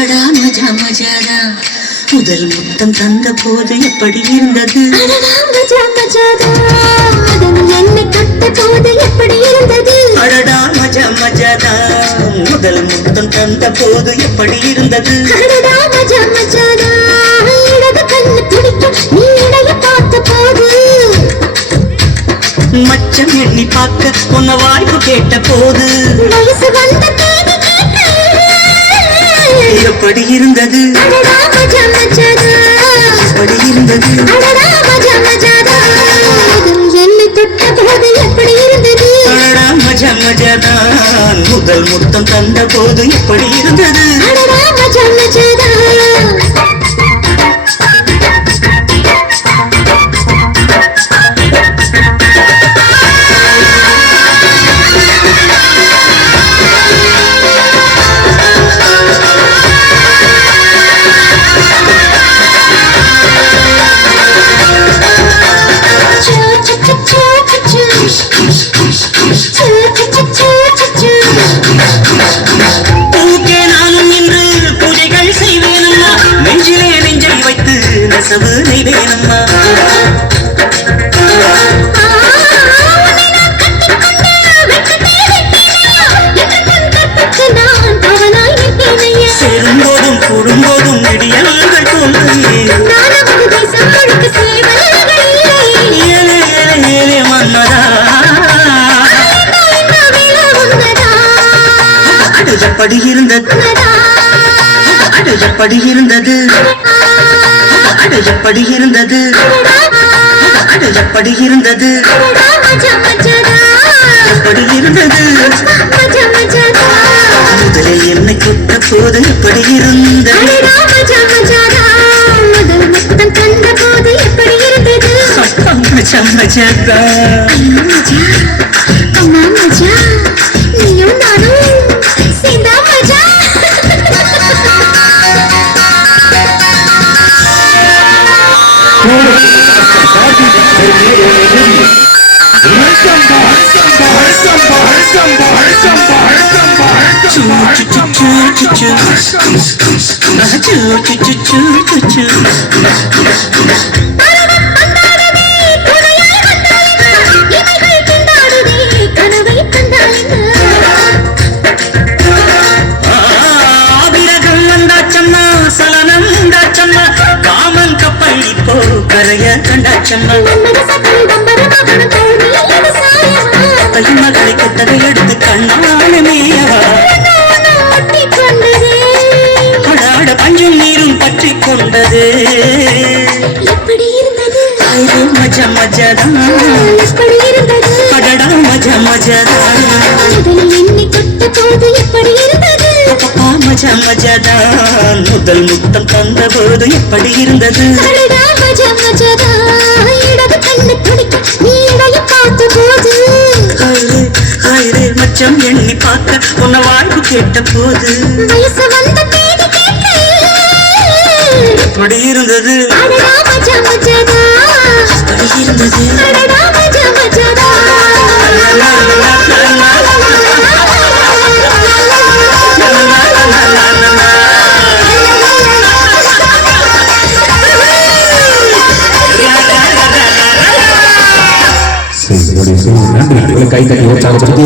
அடடா மஜா மஜாதா முதல் முத்தம் தந்த போது எப்படி இருந்தது என்னை தொட்ட போது எப்படி இருந்தது அடடா மஜா மஜாதா முதல் முத்தம் தந்த போது எப்படி இருந்தது அடடா மஜா மஜாதா இடது கண்ணு துடிக்க நீ இடைய பார்த்த போது மச்சம் எண்ணி பார்க்க உன்ன வாய்ப்பு கேட்ட போது வயசு வந்த தேதி எப்படி இருந்தது அடடா மஜா மஜாதா எப்படி இருந்தது அடடா மஜா மஜாதா என்னை தொட்ட போது எப்படி இருந்தது அடடா மஜா மஜாதா முதல் முத்தம் தந்த போது எப்படி இருந்தது அடடா மஜா மஜாதா பூக்கே நானும் இன்று பூஜைகள் செய்வேனம்மா நெஞ்சிலே நெஞ்சை வைத்து நெசவு நெய்வேனம்மா சேரும்போதும் கூடும்போதும் நெடியல்கள் தோன்றியே ஏலே ஏலே ஏலே மன்னரா எப்படி இருந்தது எப்படி இருந்தது எப்படி இருந்தது எப்படி இருந்தது எப்படி இருந்தது முதலில் என்னை தொட்ட போது எப்படி இருந்தது மச்சா மச்சாதா நீயும் நானும் சேர்ந்தா மஜா ஆபிரகம் வந்தாச்சம்மா சலனம் உண்டாச்சம்மா காமன் கப்பல் இப்போ கரைய கண்டாச்சம்மா கையின் மகளை கொத்தகை எடுத்து கண்ணானமேயவா அடாட பஞ்சும் நீரும் பற்றி கொண்டது எப்படி இருந்தது மஜா மஜாதான் எப்படி இருந்தது அடடா மஜா மஜாதான் முதலில் என்னை தொட்ட போது எப்படி இருந்தது அப்பா மஜா மஜாதான் முதல் முத்தம் தந்த போது எப்படி இருந்தது அடடா மஜா மஜாதா இடது கண்ணு துடிக்க நீ இடைய பார்த்த போது ஆயிரே மச்சம் எண்ணி பார்க்க உன்ன வாய்ப்பு கேட்ட போது வயசு வந்த தேதி கேட்டு எப்படி இருந்தது அடடா மஜா மஜாதா எப்படி இருந்தது அடடா மஜா மஜாதா நன்றி கை தட்டி உற்சாகப்படுத்தி